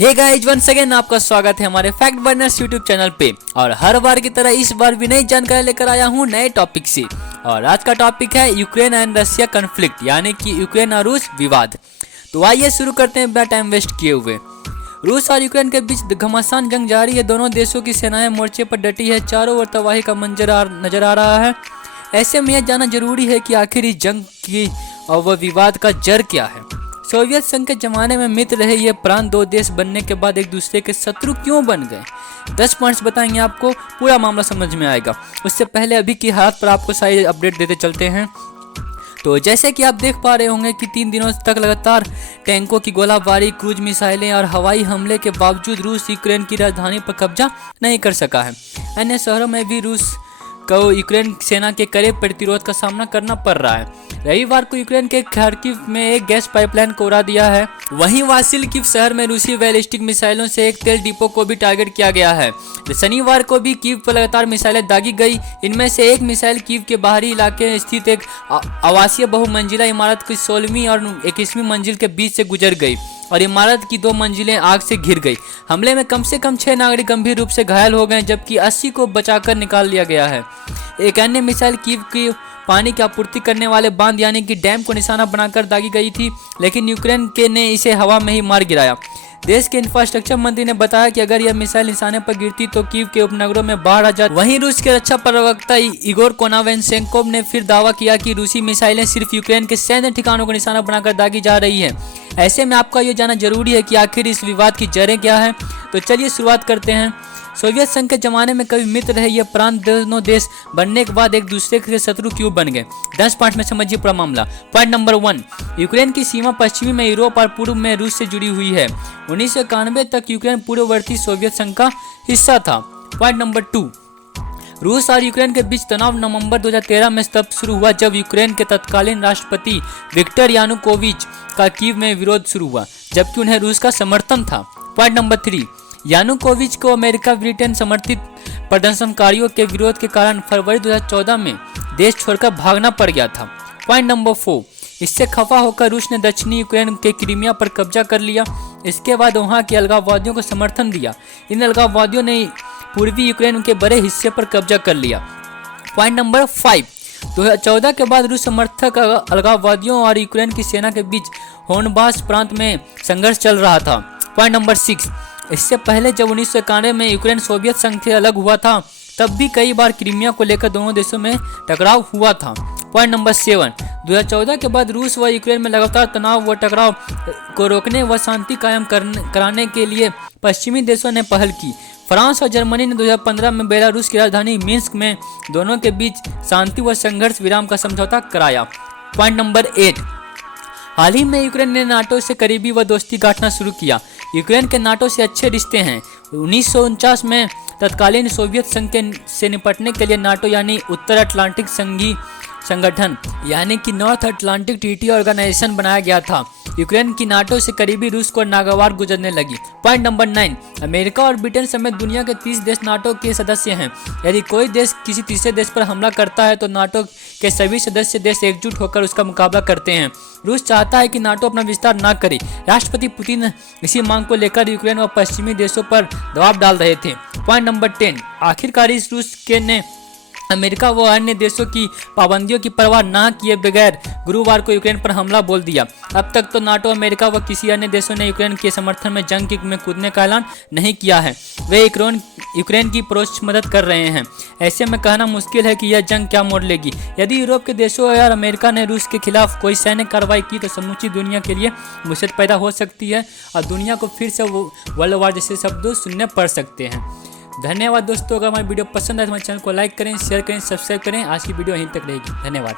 Hey guys, once again आपका स्वागत है हमारे फैक्ट बर्नर्स यूट्यूब चैनल पे। और हर बार की तरह इस बार भी नई जानकारी लेकर आया हूँ नए टॉपिक से। और आज का टॉपिक है यूक्रेन एंड रशिया कॉन्फ्लिक्ट, यानी कि यूक्रेन और रूस विवाद। तो आइए शुरू करते हैं बिना टाइम वेस्ट किए हुए। रूस और यूक्रेन के बीच घमासान जंग जारी है। दोनों देशों की सेनाएं मोर्चे पर डटी है। चारों ओर तबाही का मंजर नजर आ रहा है। ऐसे में यह जानना जरूरी है कि आखिर इस जंग की और वह विवाद का जड़ क्या है। सोवियत संघ के जमाने में मित्र रहे ये प्रांत दो देश बनने के बाद एक दूसरे के शत्रु क्यों बन गए। 10 पॉइंट्स बताएंगे आपको, पूरा मामला समझ में आएगा। उससे पहले अभी की हालत पर आपको सारी अपडेट देते चलते हैं। तो जैसे कि आप देख पा रहे होंगे कि 3 दिनों तक लगातार टैंकों की गोलाबारी, क्रूज मिसाइलें और हवाई हमले के बावजूद रूस यूक्रेन की राजधानी पर कब्जा नहीं कर सका है। अन्य शहरों में भी रूस को यूक्रेन सेना के कड़े प्रतिरोध का सामना करना पड़ रहा है। रविवार को यूक्रेन के खार्किव में एक गैस पाइपलाइन को उड़ा दिया है। वहीं वासिल्किव शहर में रूसी बैलिस्टिक मिसाइलों से एक तेल डिपो को भी टारगेट किया गया है। शनिवार को भी कीव पर लगातार मिसाइलें दागी गई। इनमें से एक मिसाइल कीव के बाहरी इलाके में स्थित एक आवासीय बहुमंजिला इमारत की 16वीं और 21वीं मंजिल के बीच से गुजर गई और इमारत की 2 मंजिलें आग से घिर गई। हमले में कम से कम 6 नागरिक गंभीर रूप से घायल हो गए, जबकि 80 को बचाकर निकाल लिया गया है। एक अन्य मिसाइल कीव की पानी की आपूर्ति करने वाले बांध यानी कि डैम को निशाना बनाकर दागी गई थी, लेकिन यूक्रेन ने इसे हवा में ही मार गिराया। देश के इंफ्रास्ट्रक्चर मंत्री ने बताया कि अगर यह मिसाइल निशाने पर गिरती तो कीव के उपनगरों में बाढ़ आ जाती। वहीं रूस के रक्षा प्रवक्ता इगोर कोनावेंसेंकोव ने फिर दावा किया कि रूसी मिसाइलें सिर्फ यूक्रेन के सैन्य ठिकानों को निशाना बनाकर दागी जा रही है। ऐसे में आपका यह जानना जरूरी है कि आखिर इस विवाद की जड़ें क्या है। तो चलिए शुरुआत करते हैं। सोवियत संघ के जमाने में कभी मित्र रहे ये प्रांत दोनों देश बनने के बाद एक दूसरे के शत्रु क्यों बन गए। 10 पॉइंट में समझिए पूरा मामला। पॉइंट नंबर 1, यूक्रेन की सीमा पश्चिमी में यूरोप और पूर्व में रूस से जुड़ी हुई है। 1991 तक यूक्रेन पूर्ववर्ती सोवियत संघ का हिस्सा था। पॉइंट नंबर 2, रूस और यूक्रेन के बीच तनाव नवंबर 2013 में तब शुरू हुआ जब यूक्रेन के तत्कालीन राष्ट्रपति विक्टर यानुकोविच का कीव में विरोध शुरू हुआ, जबकि उन्हें रूस का समर्थन था। पॉइंट नंबर 3, यानुकोविच को अमेरिका ब्रिटेन समर्थित प्रदर्शनकारियों के विरोध के कारण फरवरी 2014 में देश छोड़कर भागना पड़ गया था। पॉइंट नंबर 4, इससे खफा होकर रूस ने दक्षिणी यूक्रेन के क्रीमिया पर कब्जा कर लिया। इसके बाद वहां के अलगाववादियों को समर्थन दिया। इन अलगाववादियों ने पूर्वी यूक्रेन के बड़े हिस्से पर कब्जा कर लिया। पॉइंट नंबर 5, 2014 के बाद रूस समर्थक अलगाववादियों और यूक्रेन की सेना के बीच होनबास प्रांत में संघर्ष चल रहा था। पॉइंट नंबर 6, इससे पहले जब 1991 में यूक्रेन सोवियत संघ से अलग हुआ था, तब भी कई बार क्रीमिया को लेकर दोनों देशों में टकराव हुआ था। पॉइंट नंबर 7, 2014 के बाद रूस व यूक्रेन में लगातार तनाव व टकराव को रोकने व शांति कायम कराने के लिए पश्चिमी देशों ने पहल की। फ्रांस और जर्मनी ने 2015 में बेलारूस की राजधानी मिन्स्क में दोनों के बीच शांति व संघर्ष विराम का समझौता कराया। पॉइंट नंबर 8, हाल ही में यूक्रेन ने नाटो से करीबी व दोस्ती गांठना शुरू किया। यूक्रेन के नाटो से अच्छे रिश्ते हैं। 1949 में तत्कालीन सोवियत संघ से निपटने के लिए नाटो यानी उत्तर अटलांटिक संघी संगठन यानी कि नॉर्थ अटलांटिक ट्रीटी ऑर्गेनाइजेशन बनाया गया था। यूक्रेन की नाटो से करीबी रूस को नागवार गुजरने लगी। पॉइंट नंबर 9, अमेरिका और ब्रिटेन समेत दुनिया के 30 देश नाटो के सदस्य हैं। यदि कोई देश किसी तीसरे देश पर हमला करता है तो नाटो के सभी सदस्य देश एकजुट होकर उसका मुकाबला करते हैं। रूस चाहता है कि नाटो अपना विस्तार न करे। राष्ट्रपति पुतिन इसी मांग को लेकर यूक्रेन व पश्चिमी देशों पर दबाव डाल रहे थे। पॉइंट नंबर 10, आखिरकार इस रूस के ने अमेरिका व अन्य देशों की पाबंदियों की परवाह न किए बगैर गुरुवार को यूक्रेन पर हमला बोल दिया। अब तक तो नाटो, अमेरिका व किसी अन्य देशों ने यूक्रेन के समर्थन में जंग में कूदने का ऐलान नहीं किया है। वे यूक्रेन की परोक्ष मदद कर रहे हैं। ऐसे में कहना मुश्किल है कि यह जंग क्या मोड़ लेगी। यदि यूरोप के देशों या अमेरिका ने रूस के खिलाफ कोई सैन्य कार्रवाई की तो समूची दुनिया के लिए मुसीबत पैदा हो सकती है और दुनिया को फिर से वर्ल्ड वार जैसे शब्द सुनने पड़ सकते हैं। धन्यवाद दोस्तों। अगर हमारी वीडियो पसंद आए तो हमारे चैनल को लाइक करें, शेयर करें, सब्सक्राइब करें। आज की वीडियो यहीं तक रहेगी। धन्यवाद।